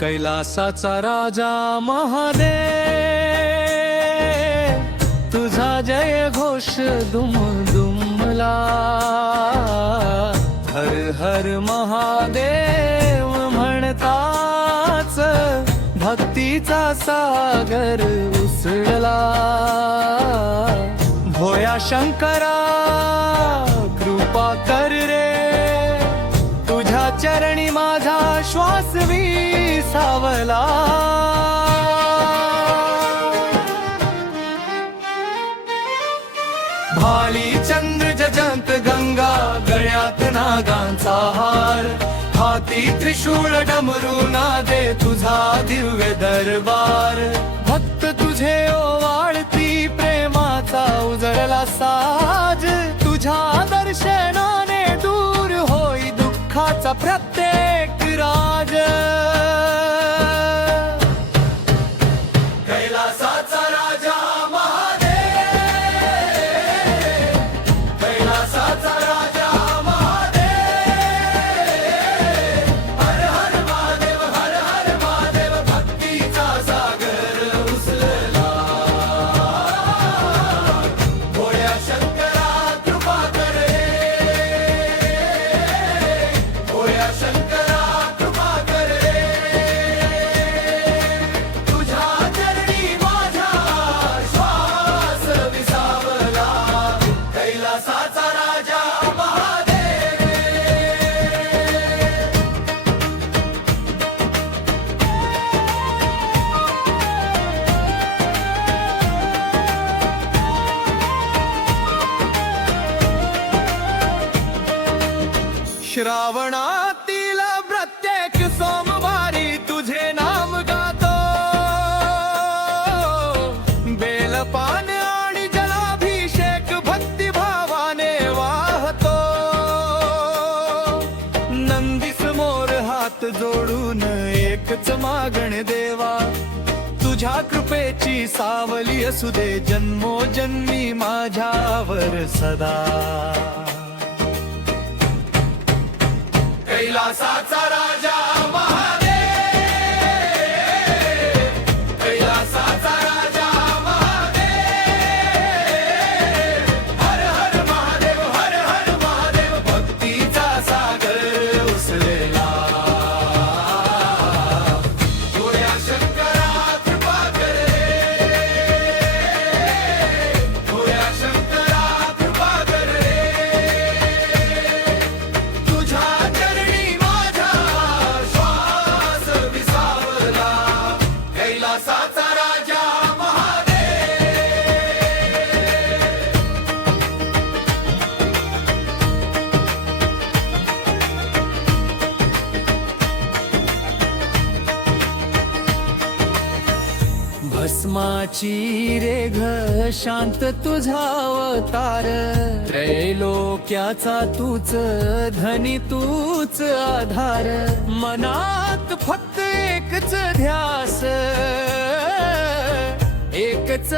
कैलासाचा राजा महादेव, तुझा जय घोष दुम दुमला. हर हर महादेव म्हणताच भक्तीचा सागर उसळला. भोया शंकरा कृपा कर रे, तुझ्या चरणी माझा श्वास विसावला. भाली चंद्र जजंत गंगा, गळ्यात नागांचा हार. हाती त्रिशूळ डमरू नादे तुझा दिव्य दरबार. भक्त तुझे ओवाळती प्रेमाचा उजळला साज. तुझ्या दर्शनाने दूर होई दुःखाचा प्रत्येक राज. कैलासाचा राजा महादेव, कैलासाचा राजा महादेव. हर हर महादेव, हर हर महादेव. भक्तीचा सागर उसळला. भोळ्या शंकरा कृपा कर रे, भोळ्या शंकरा कृपा कर रे. तुझ्या चरणी माझा श्वास विसावला. कैलासाचा राजा महादेव. श्रावणातील प्रत्येक सोमवारी तुझे नाम गातो. बेलपान आणि जलाभिषेक भक्तिभावाने वाहतो. नंदी समोर हात जोडून एकच मागण देवा, तुझ्या कृपेची सावली असू दे जन्मोजन्मी माझ्यावर सदा. कैलासाचा राजा महादेव, कैलासाचा राजा महादेव. हर हर महादेव, हर हर महादेव. भक्तीचा सागर उसळला. भोळ्या शंकरा कृपा कर रे, भोळ्या शंकरा कृपा कर रे. तुझ्या चरणी माझा श्वास विसावला. कैलासाचा राजा महादेव. भस्माची रेघ शांत तुझा अवतार. त्रैलोक्याचा तूच धनी तूच आधार. मनात फक्त एकच ध्यास, एकच